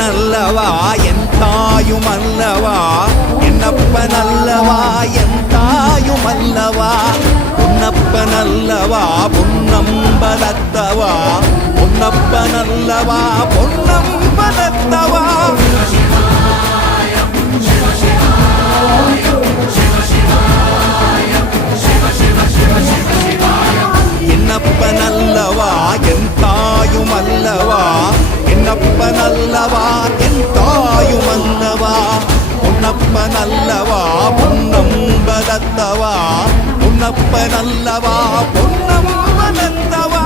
என்னப்பனல்லவா என் தாயுமல்லவா என்னப்பனல்லவா என் தாயுமல்லவா பொன்னப்பனல்லவா பொன்னம்பலத்தவா பொன்னப்பனல்லவா பொன்னம்பலத்தவா என்னப்பனல்லவா என் தாயுமல்லவா என்னப்பனல்லவா என் தாயுமல்லவா பொன்னப்பனல்லவா பொன்னம்பலத்தவா பொன்னப்பனல்லவா பொன்னம்பலத்தவா